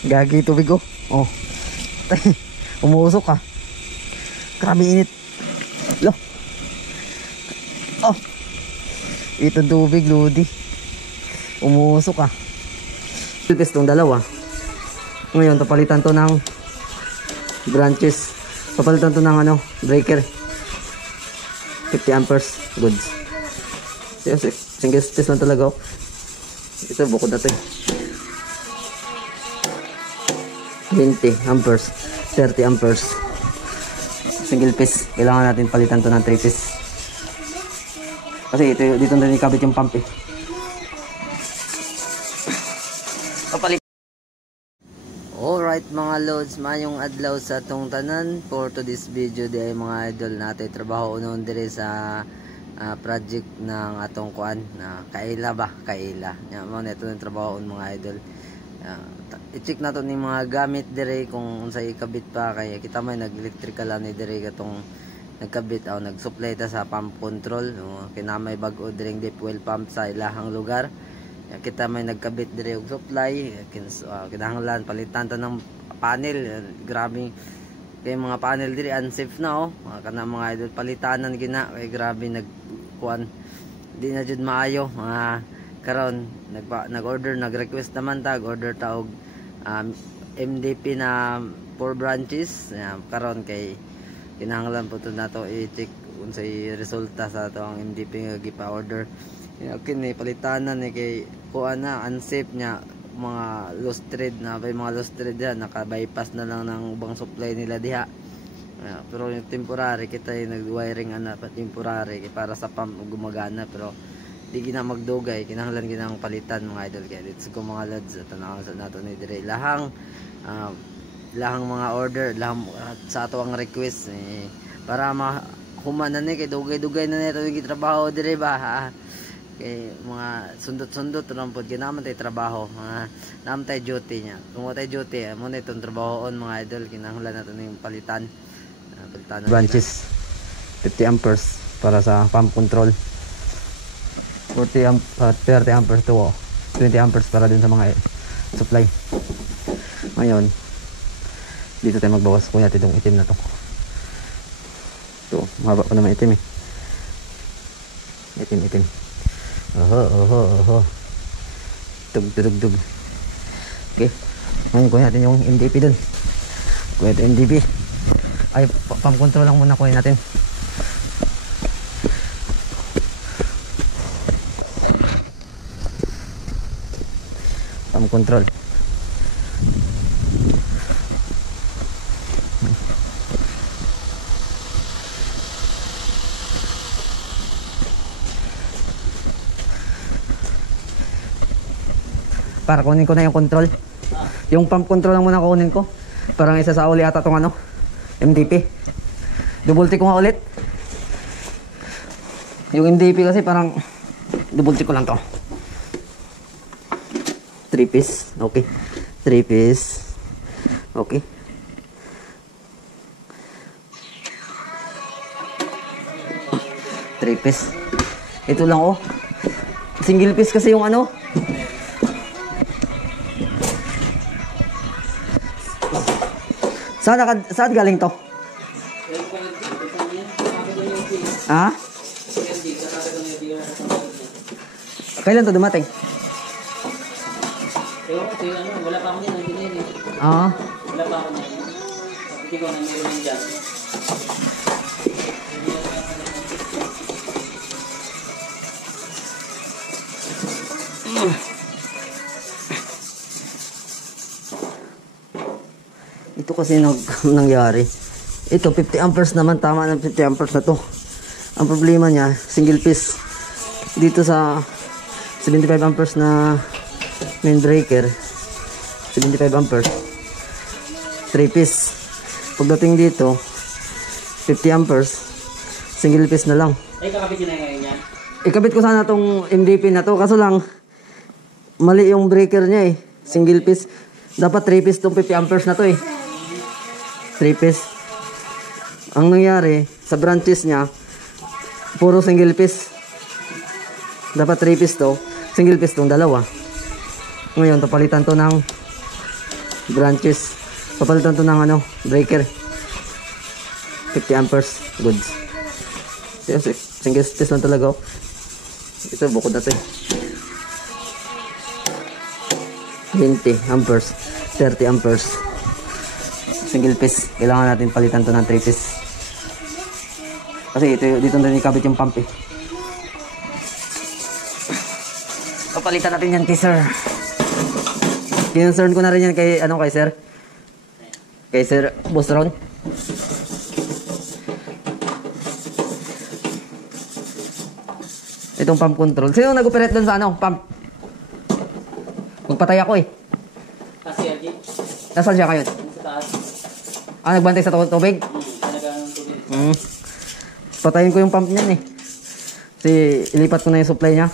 Gagi tubig ko. Oh. Umuusok ka. Grabe init. Lo. Oh. Ito tubig, Lodi. Umuusok ka. Silpes tong dalawa. Ngayon, papalitan to ng branches. Papalitan to ng ano, breaker. 50 amperes goods. Single piece lang talaga. Oh. Ito, bukod na to eh. 20 amperes, 30 amperes. Single piece. Kailangan natin palitan to ng 3 piece. Kasi ito, dito na rin ikabit yung pump eh. Papalit. Alright mga loads, mayong adlaw sa tong tanan. For to this video di ay mga idol natin trabaho unon dire sa project ng atong kuan na kaila ba? Kaila. Nya mo neto yung trabaho mga idol. I-check nato ni mga gamit dire kung unsay ikabit pa kay kita may nag-electrical ani dire katong nagkabit o nag-supply ta sa pump control. Kinamay bag-o diring deep well pump sa ilahang lugar. Kita may nagkabit dire og supply. Kinahanglan palitan ta ng panel. Grabe kay mga panel dire unsafe na oh. Kana mga idol palitanan gina kay grabe nagkuan. Di na jud maayo. Karon nag-order nag-request naman ta order ta og MDP na 4 branches. Karon kay kinahanglan po to nato i-check unsay resulta sa ato ang MDP nga gipa-order. Kini palitanan ni kay kuan na unsafe nya mga lost thread na may mga lost thread diha naka-bypass na lang ng ubang supply nila diha. Pero yung temporary kita yung nag-wiring ana pa temporary para sa pump gumagana pero di gina magdugay kinahanglan ginang palitan mga idol kay dito ko mga lads tanaw sa nato ni dire lahang mga order lahang sa ato ang request para mahumanan ni kay dugay-dugay na nito yung trabaho dire ba kay mga sundot-sundot lang po ginaman tay trabaho naman tay duty nya kung tay duty mo na itong trabahoon mga idol kinahanglan nato ning palitan branches 50 amperes para sa pump control 30 amperes to 20 amperes para din sa mga supply. Ngayon dito tayo magbawas kuya itong itim na to. Ito mahaba pa naman itim eh. Itim oho dug. Okay, ngayon kunin natin yung MDP dun. Kunin ito MDP ay pump control lang muna kunin natin. Pump control para kunin ko na yung control. Yung pump control lang muna kunin ko. Parang isa sa uli ata tong ano, MDP. Double tick ko nga ulit. Yung MDP kasi parang double tick ko lang to. 3 piece. Okay. 3 piece. Okay. Three piece. Ito lang oh. Single piece kasi yung ano. Saan galing to? Ha? Kailan to dumating? Wala pa ako niyan, nandiyan yan eh. Wala pa ako niyan. Hindi ko nang meron dyan. Ito kasi nangyari. Ito 50 amperes naman, tama ng 50 amperes na to. Ang problema niya, single piece. Dito sa 75 amperes na main breaker, 75 amperes 3 piece. Pagdating dito 50 amperes single piece na lang. Ay, kakabit na ngayon yan? Ikabit ko sana tong MDP na to, kaso lang mali yung breaker niya eh. Single piece. Dapat 3 piece tong 50 amperes na to eh. 3 piece. Ang nangyari sa branches niya puro single piece. Dapat 3 piece to. Single piece tong dalawa. Ngayon papalitan to ng branches. Papalitan to ng ano, breaker. 50 amperes. Goods. Single stage lang talaga. Ito, bukod na to eh. 20 amperes. 30 amperes. Single piece. Kailangan natin palitan to ng 3 piece. Kasi dito na rin ikabit yung pump eh. Papalitan natin yan kay sir. Kinonsern ko na rin yan kay, kay sir. Kay sir Boss Ron. Itong pump control. Sino nag-operate doon sa pump? Magpatay ako eh. Kasi LG. Nasaan siya kayo? Sa taas. Nagbantay sa tubig? Talagang tubig. Patayin ko yung pump niyan eh. Kasi ilipat ko na yung supply niya.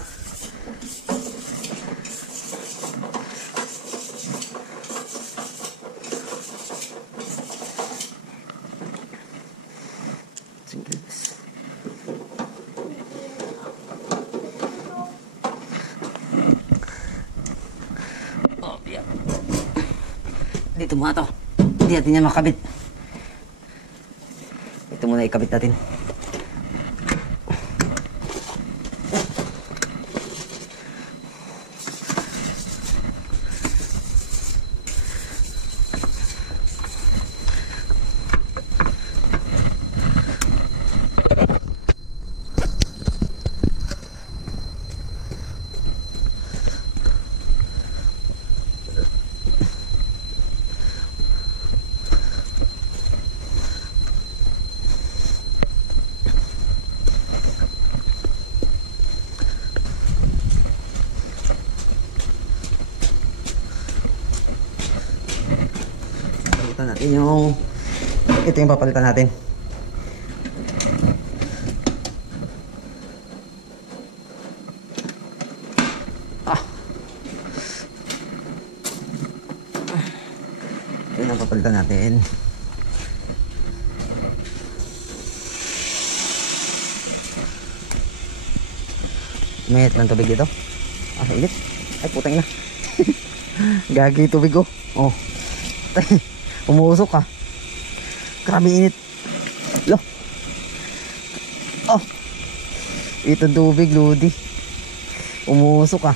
Dito muna to. Hindi natin yan makabit. Ito muna ikabit natin. Papalitan natin ito yung papalitan natin. Ito yung papalitan natin. May ng tubig dito. Init. Ay putang ina. Gagi tubig ko. Oh. Umusok ka. Grabe init. Lo. Oh. Itong tubig, Lodi. Umusok ka.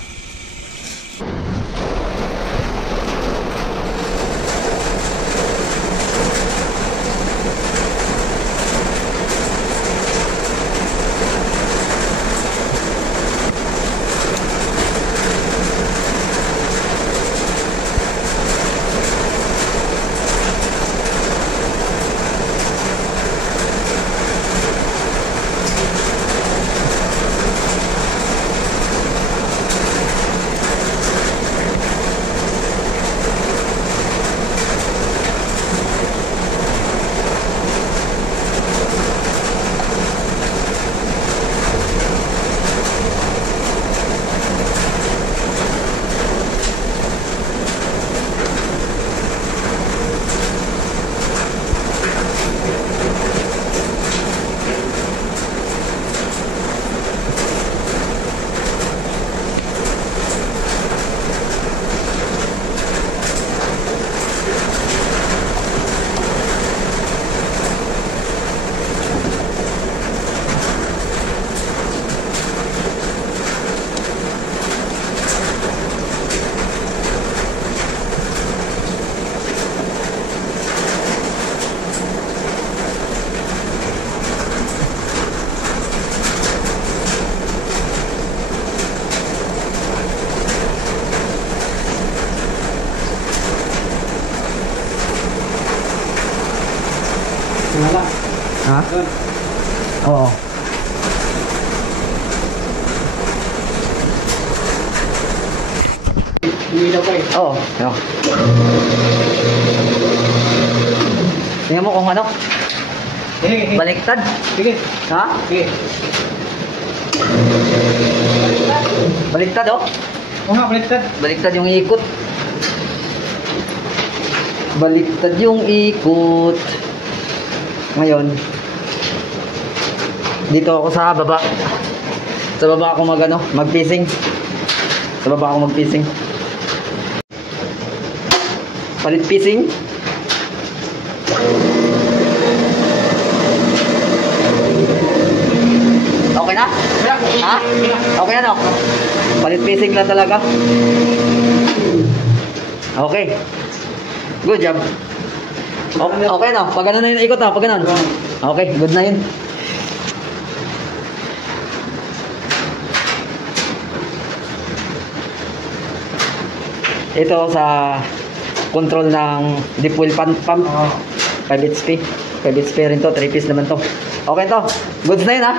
Wala. Ha? Oo. Umilaw pa eh. Oo. Ano? Tingnan mo kung ano. Sige. Baliktad. Sige. Ha? Sige. Baliktad oh. Oo nga, baliktad. Baliktad yung ikot. Baliktad yung ikot. Ngayon, dito ako sa baba. Sa baba ako mag-fishing. Sa baba ako mag-fishing. Palit pising. Okay na? Ha? Okay na, no? Palit pising lang talaga. Okay. Good job. Okay na. Pag ano na yun, ikot na. Pag ganun. Okay, good na yun. Ito sa control ng deep well pump. 5 HP. 5 HP rin to. 3 piece naman to. Okay to. Goods na yun, ha?